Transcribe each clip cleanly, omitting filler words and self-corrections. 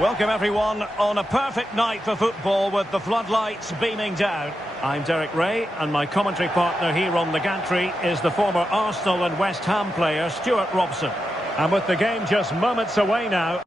Welcome everyone on a perfect night for football with the floodlights beaming down. I'm Derek Ray and my commentary partner here on the gantry is the former Arsenal and West Ham player Stuart Robson. And with the game just moments away now.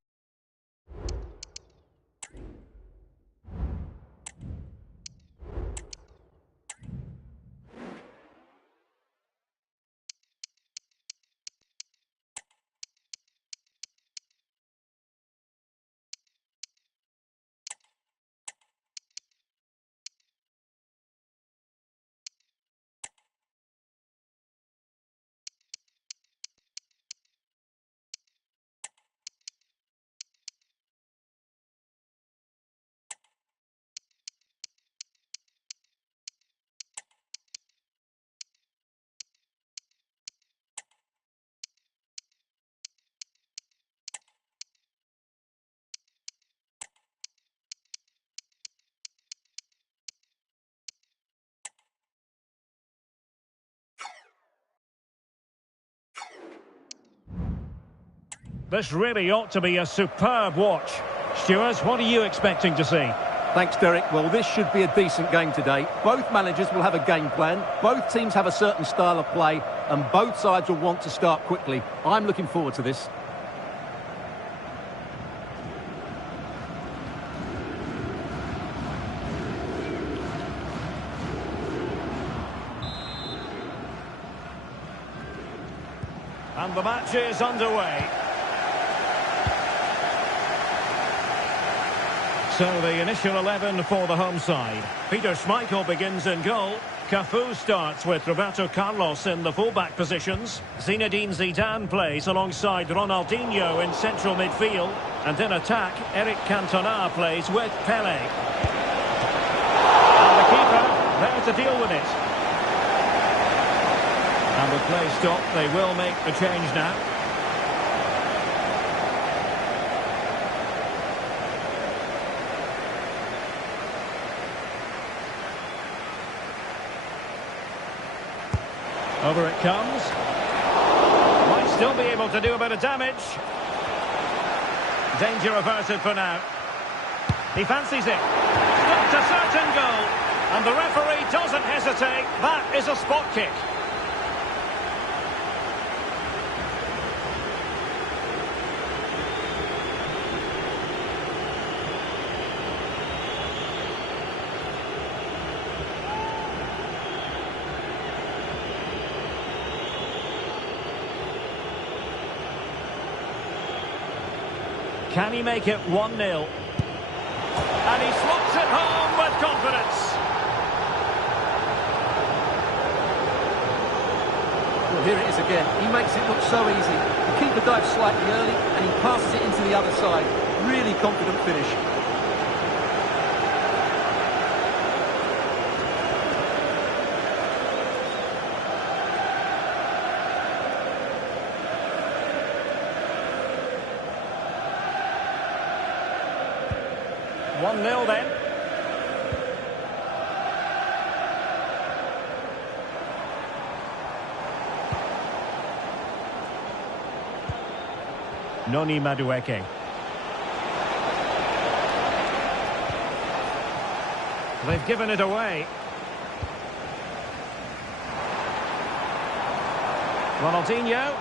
This really ought to be a superb watch. Stuart, what are you expecting to see? Thanks, Derek. Well, this should be a decent game today. Both managers will have a game plan. Both teams have a certain style of play, and both sides will want to start quickly. I'm looking forward to this. And the match is underway. So the initial 11 for the home side. Peter Schmeichel begins in goal. Cafu starts with Roberto Carlos in the fullback positions. Zinedine Zidane plays alongside Ronaldinho in central midfield. And in attack, Eric Cantona plays with Pelé. And the keeper there to deal with it. And with play stopped, they will make the change now. Over it comes. Might still be able to do a bit of damage. Danger averted for now. He fancies it. Stopped a certain goal. And the referee doesn't hesitate. That is a spot kick. Can he make it 1-0? And he slots it home with confidence. Well, here it is again. He makes it look so easy. The keeper dives slightly early, and he passes it into the other side. Really confident finish. Nil then. Noni Madueke. They've given it away. Ronaldinho.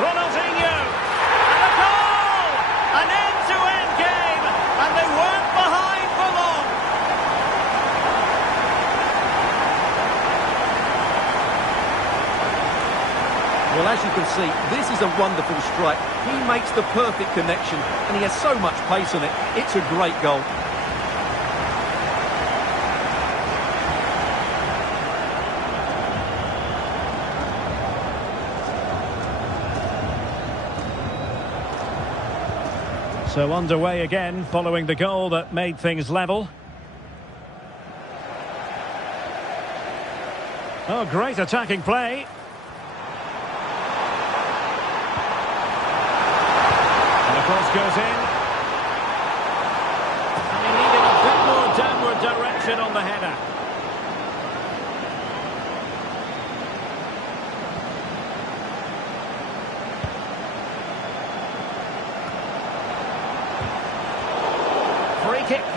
Ronaldinho! An end-to-end game, and they weren't behind for long. Well, as you can see, this is a wonderful strike. He makes the perfect connection, and he has so much pace on it. It's a great goal. So underway again, following the goal that made things level. Oh, great attacking play. And the cross goes in. And he needed a bit more downward direction on the header.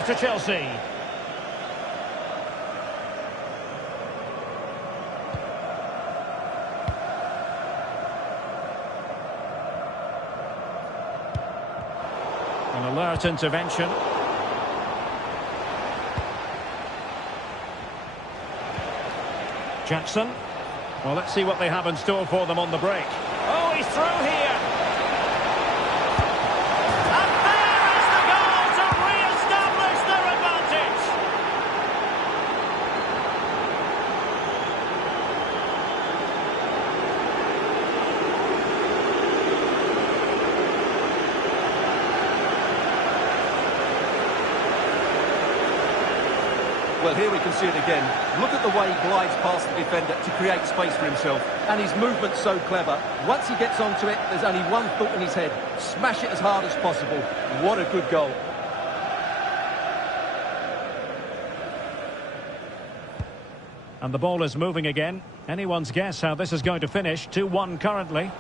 to Chelsea. An alert intervention. Jackson. Well, let's see what they have in store for them on the break. Oh, he's through here. And there is the goal to re-establish their advantage. Well, here we can see it again. Look at the way he glides past the defender to create space for himself. And his movement's so clever. Once he gets onto it, there's only one thought in his head. Smash it as hard as possible. What a good goal. And the ball is moving again. Anyone's guess how this is going to finish. 2-1 currently.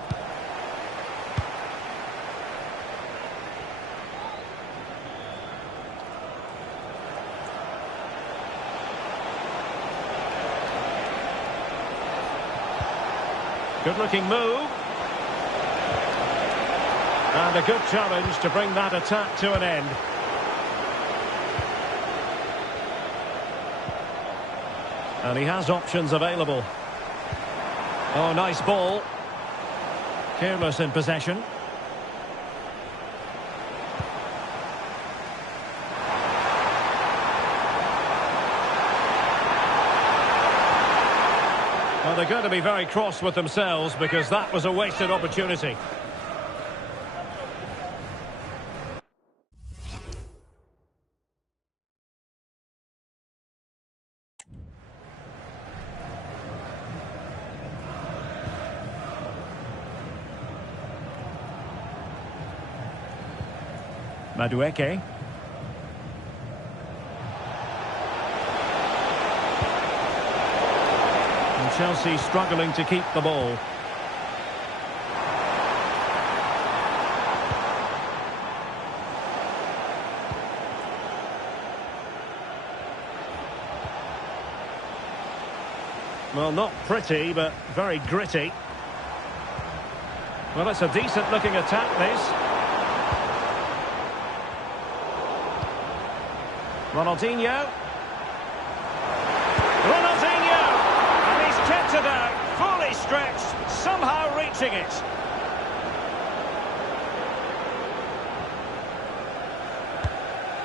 Good-looking move. And a good challenge to bring that attack to an end. And he has options available. Oh, nice ball. Careless in possession. Well, they're going to be very cross with themselves because that was a wasted opportunity. Madueke. And Chelsea struggling to keep the ball. Well, not pretty, but very gritty. Well, it's a decent-looking attack, this. Ronaldinho. Ronaldinho! And he's kept it out, fully stretched, somehow reaching it.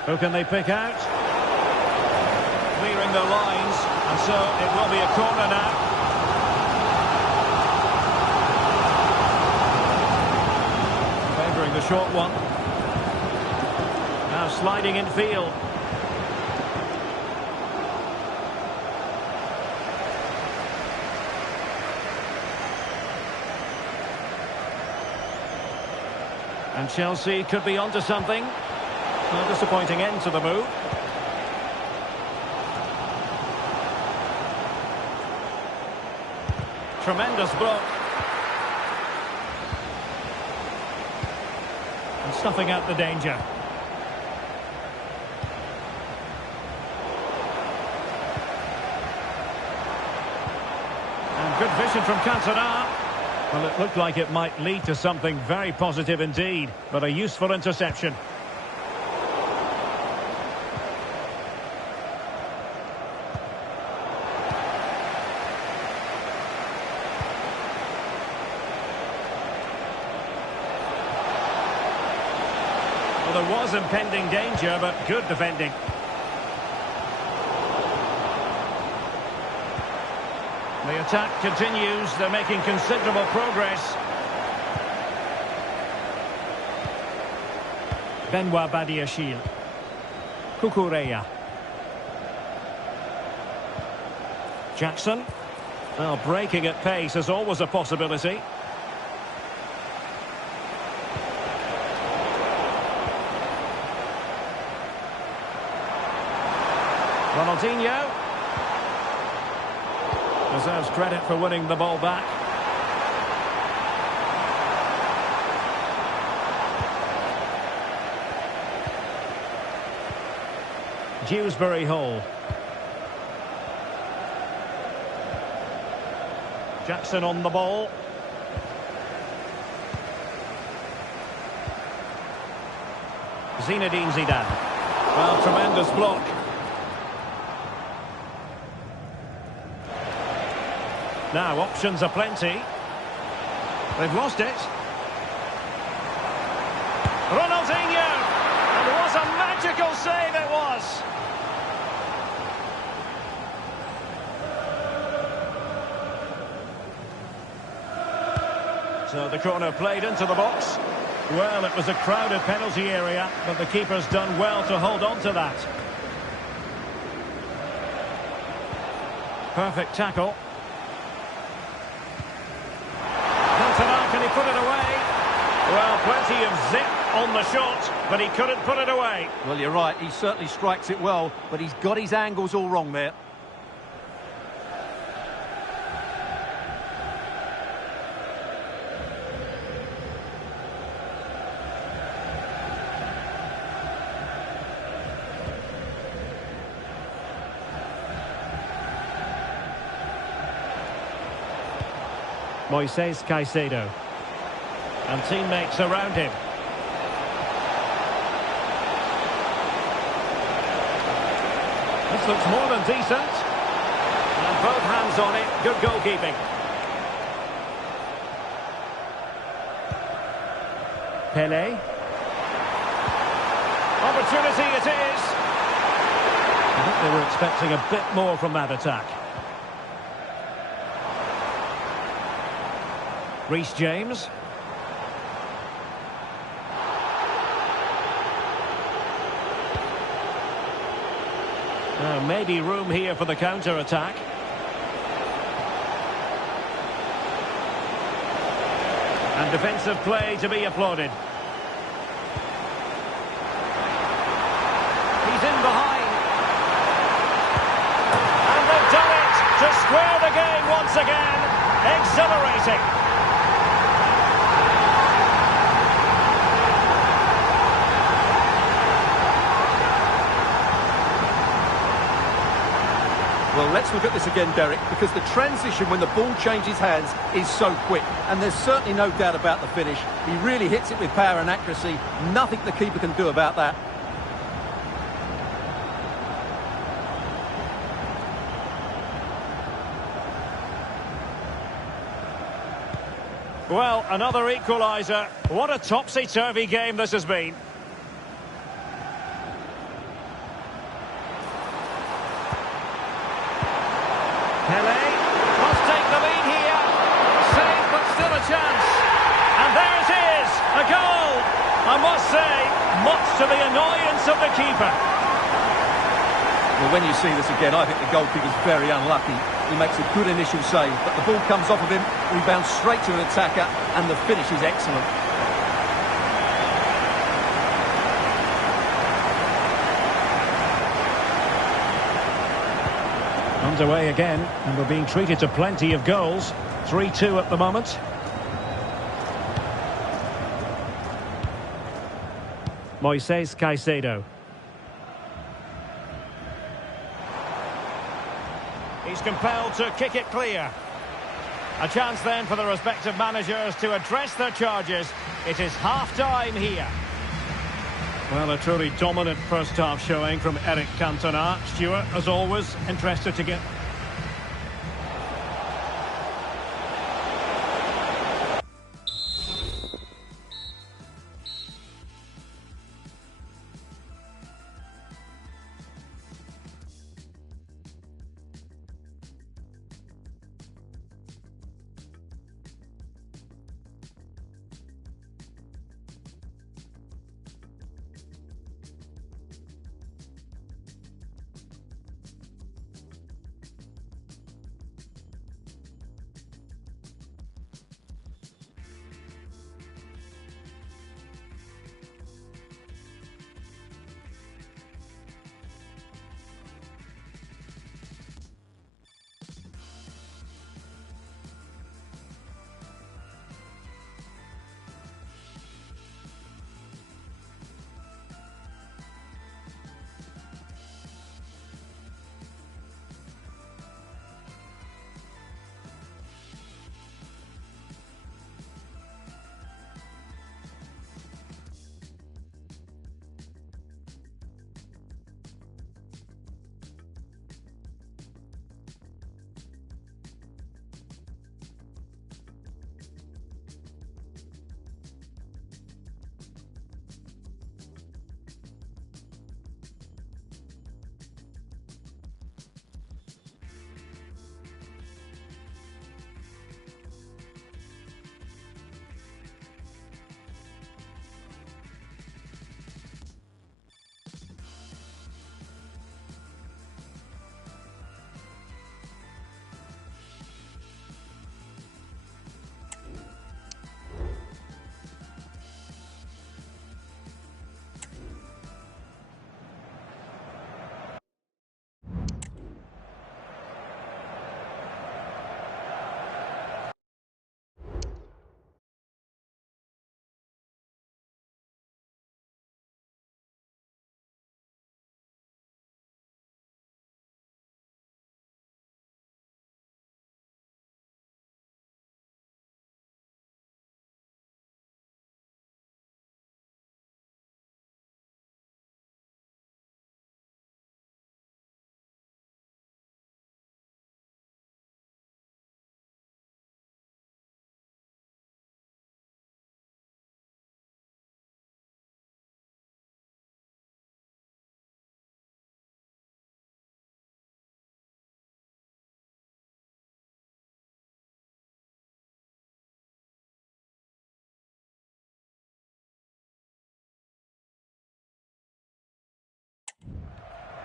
Who can they pick out? Clearing their lines, and so it will be a corner now. Favouring the short one. Now sliding in field. And Chelsea could be onto something. A disappointing end to the move. Tremendous block. And stuffing out the danger. And good vision from Cantona. Well, it looked like it might lead to something very positive indeed, but a useful interception. Well, there was impending danger, but good defending. The attack continues. They're making considerable progress. Benoit Badiashile. Tawurayi. Jackson. Well, breaking at pace is always a possibility. Ronaldinho. Deserves credit for winning the ball back. Dewsbury Hall. Jackson on the ball. Zinedine Zidane. Well, tremendous block. Now, options are plenty. They've lost it. Ronaldinho! And what a magical save it was! So the corner played into the box. Well, it was a crowded penalty area, but the keeper's done well to hold on to that. Perfect tackle. Can he put it away? Well, plenty of zip on the shot, but he couldn't put it away. Well, you're right, he certainly strikes it well, but he's got his angles all wrong there. Moises Caicedo. And teammates around him. This looks more than decent. And both hands on it. Good goalkeeping. Pele. Opportunity it is. I think they were expecting a bit more from that attack. Reece James. Maybe room here for the counter-attack. And defensive play to be applauded. He's in behind. And they've done it to square the game once again. Exhilarating. Well, let's look at this again, Derek, because the transition when the ball changes hands is so quick. And there's certainly no doubt about the finish. He really hits it with power and accuracy. Nothing the keeper can do about that. Well, another equaliser. What a topsy-turvy game this has been. Pele must take the lead here. Save, but still a chance. And there it is, a goal. I must say, much to the annoyance of the keeper. Well, when you see this again, I think the goalkeeper's very unlucky. He makes a good initial save, but the ball comes off of him, rebounds straight to an attacker, and the finish is excellent. Underway again, and we're being treated to plenty of goals. 3-2 at the moment. Moises Caicedo. He's compelled to kick it clear. A chance then for the respective managers to address their charges. It is half-time here. Well, a truly dominant first-half showing from Eric Cantona. Stuart, as always, interested to get...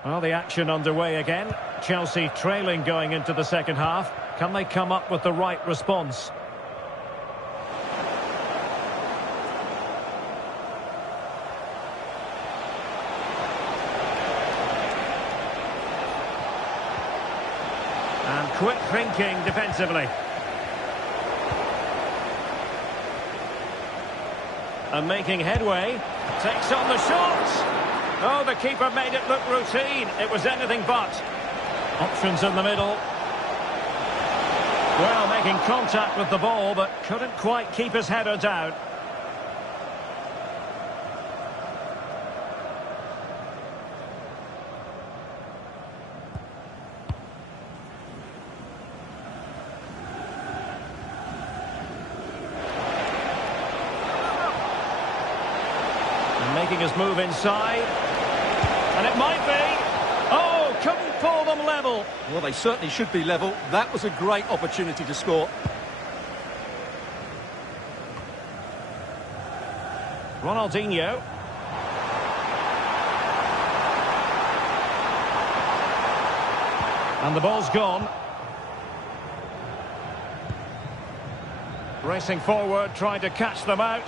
Well, the action underway again. Chelsea trailing going into the second half. Can they come up with the right response? And quick thinking defensively. And making headway. Takes on the shot. Oh, the keeper made it look routine. It was anything but. Options in the middle. Well, making contact with the ball, but couldn't quite keep his header down. And making his move inside. And it might be. Oh, couldn't pull them level. Well, they certainly should be level. That was a great opportunity to score. Ronaldinho. And the ball's gone. Racing forward, trying to catch them out.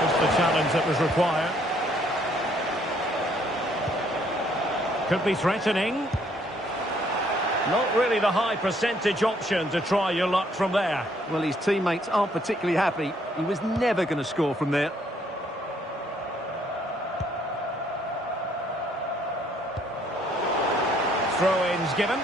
Just the challenge that was required. Could be threatening. Not really the high percentage option to try your luck from there. Well, his teammates aren't particularly happy. He was never going to score from there. Throw-ins given.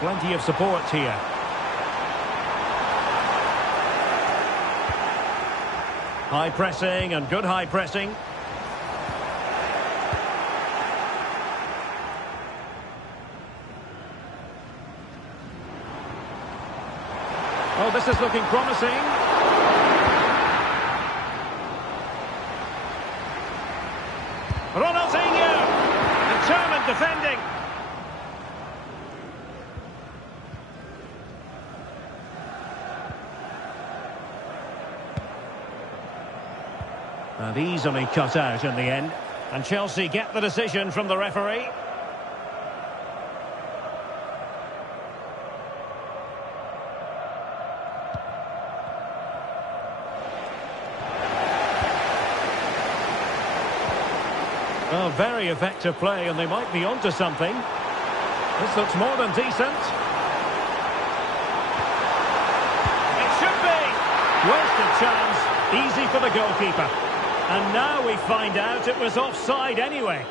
Plenty of support here. High pressing and good high pressing. Oh, this is looking promising. Ronaldinho! Determined defending. And easily cut out in the end. And Chelsea get the decision from the referee. Well, very effective play, and they might be onto something. This looks more than decent. It should be! Wasted chance. Easy for the goalkeeper. And now we find out it was offside anyway.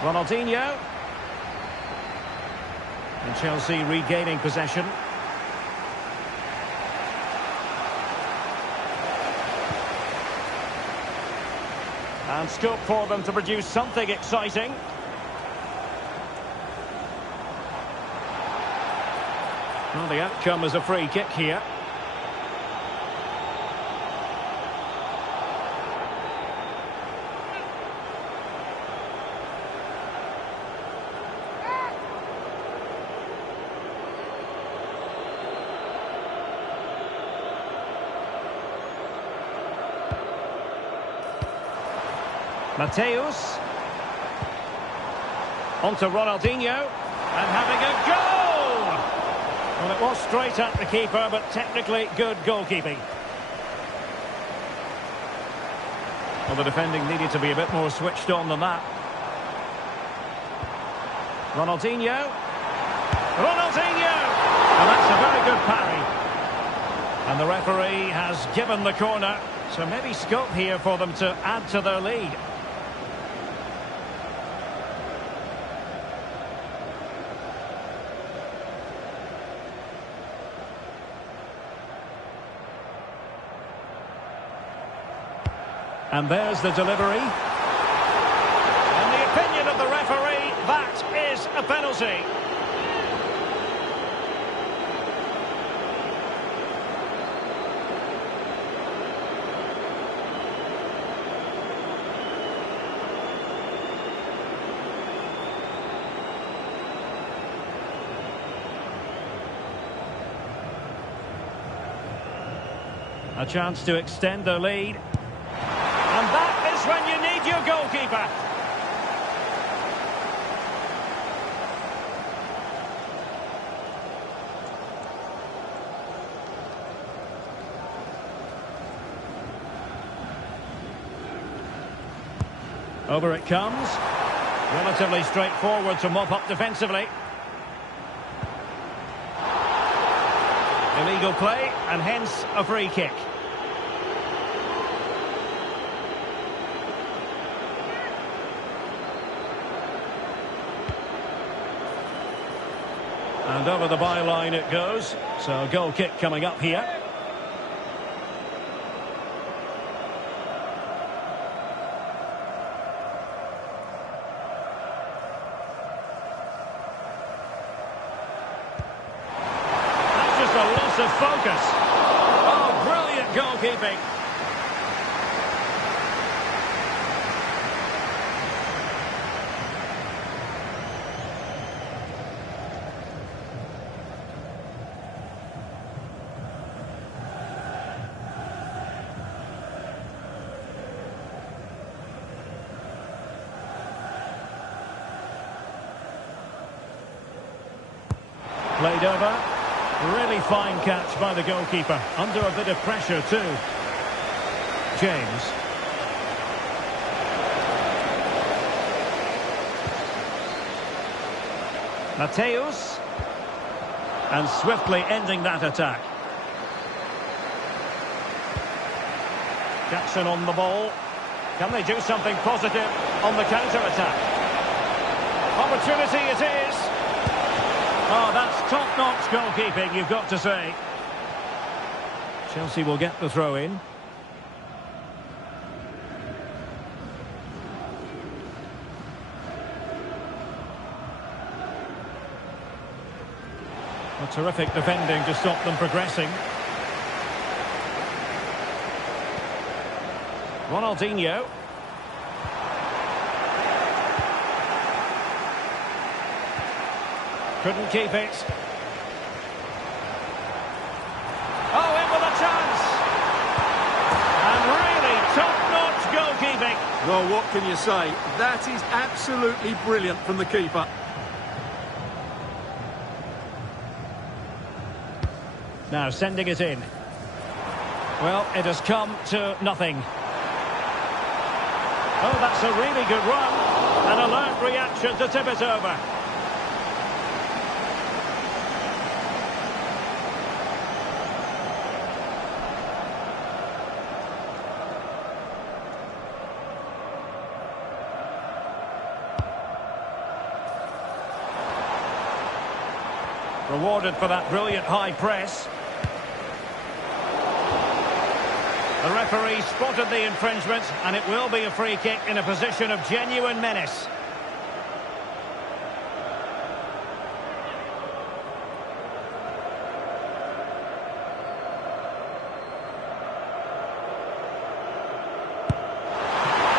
Ronaldinho. And Chelsea regaining possession. And scope for them to produce something exciting. Well, the outcome is a free kick here. Mateus. On to Ronaldinho. And having a goal! Well, it was straight at the keeper, but technically good goalkeeping. Well, the defending needed to be a bit more switched on than that. Ronaldinho. Ronaldinho! And that's a very good parry. And the referee has given the corner. So maybe scope here for them to add to their lead. And there's the delivery. In the opinion of the referee, that is a penalty. A chance to extend the lead. And that is when you need your goalkeeper. Over it comes. Relatively straightforward to mop up defensively. Illegal play, and hence a free kick. And over the byline it goes. So a goal kick coming up here. That's just a loss of focus. Oh, brilliant goalkeeping. Played over. Really fine catch by the goalkeeper. Under a bit of pressure too. James. Mateus. And swiftly ending that attack. Jackson on the ball. Can they do something positive on the counter-attack? Opportunity it is. Oh, that's top-notch goalkeeping, you've got to say. Chelsea will get the throw in. A terrific defending to stop them progressing. Ronaldinho. Couldn't keep it. Oh, in with a chance. And really top-notch goalkeeping. Well, what can you say? That is absolutely brilliant from the keeper. Now sending it in. Well, it has come to nothing. Oh, that's a really good run. An alert reaction to tip it over. Rewarded for that brilliant high press. The referee spotted the infringement, and it will be a free kick in a position of genuine menace.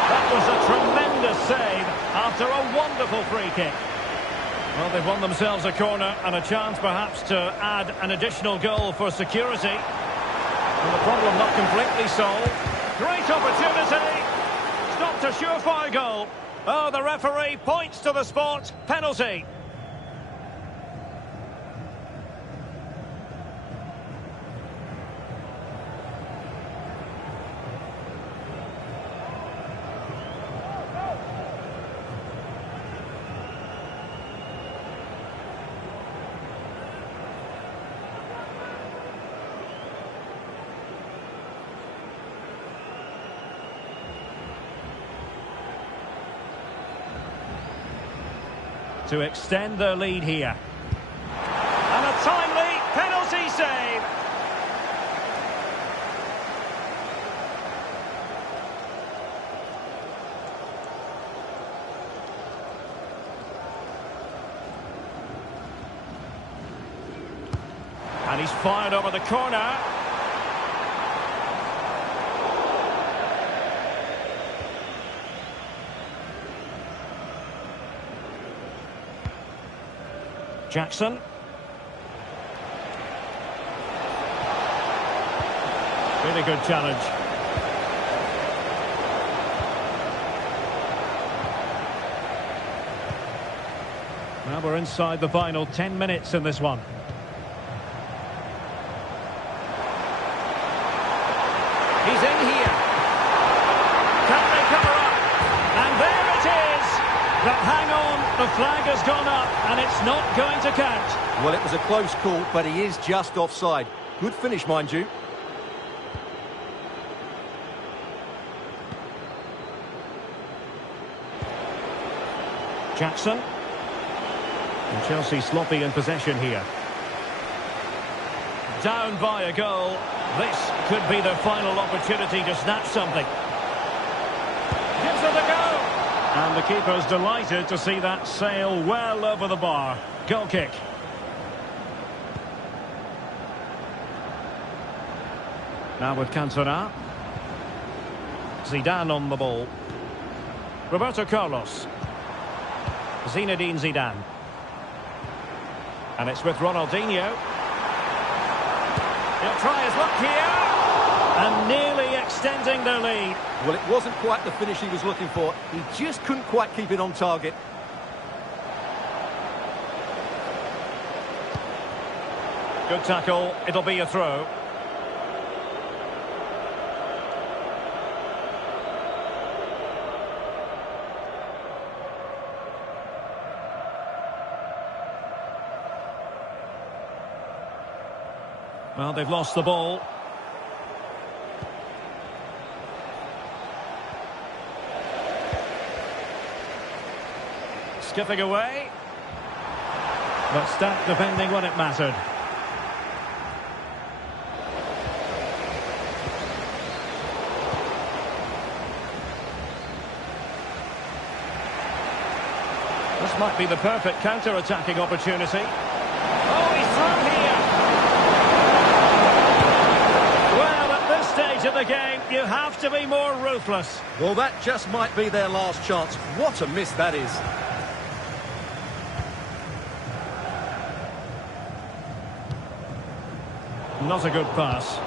That was a tremendous save after a wonderful free kick. Well, they've won themselves a corner and a chance perhaps to add an additional goal for security. And the problem not completely solved. Great opportunity. Stopped a surefire goal. Oh, the referee points to the spot. Penalty. To extend their lead here. And a timely penalty save. He's fired over the corner. Jackson. Really good challenge. Well, we're inside the final 10 minutes in this one. He's in here. Can they cover up? And there it is! But hang on, the flag has gone up and it's not going to count. Well, it was a close call, but he is just offside. Good finish, mind you. Jackson. And Chelsea sloppy in possession here. Down by a goal. This could be their final opportunity to snatch something. Gives it a go. And the keeper's delighted to see that sail well over the bar. Goal kick. Now with Cantona. Zidane on the ball. Roberto Carlos. Zinedine Zidane. And it's with Ronaldinho. He'll try his luck here. And nearly extending their lead. Well, it wasn't quite the finish he was looking for. He just couldn't quite keep it on target. Good tackle. It'll be a throw. Well, they've lost the ball. Skipping away. But stacked defending when it mattered. This might be the perfect counter-attacking opportunity. Oh, he's through here. Well, at this stage of the game, you have to be more ruthless. Well, that just might be their last chance. What a miss that is. Not a good pass.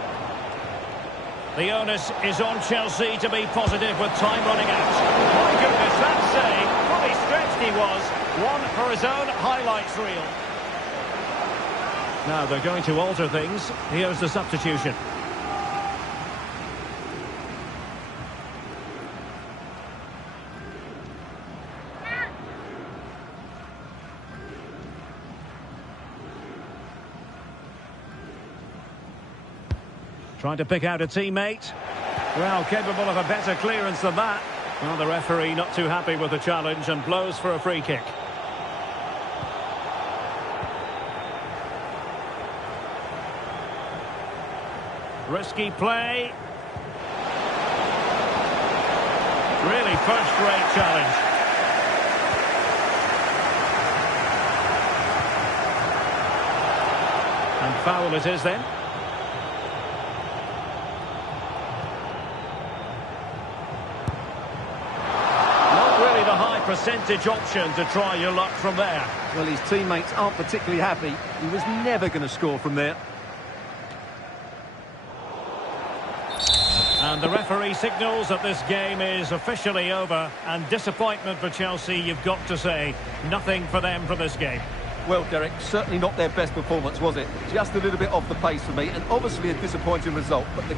The onus is on Chelsea to be positive with time running out. My goodness, that save. Fully stretched he was. One for his own highlights reel. Now they're going to alter things. Here's the substitution. Trying to pick out a teammate. Well, capable of a better clearance than that. Well, the referee not too happy with the challenge and blows for a free kick. Risky play. Really first-rate challenge. And foul it is then. Percentage option to try your luck from there. Well, his teammates aren't particularly happy. He was never going to score from there. And the referee signals that this game is officially over. And disappointment for Chelsea, you've got to say. Nothing for them for this game. Well, Derek, certainly not their best performance, was it? Just a little bit off the pace for me, and obviously a disappointing result. But the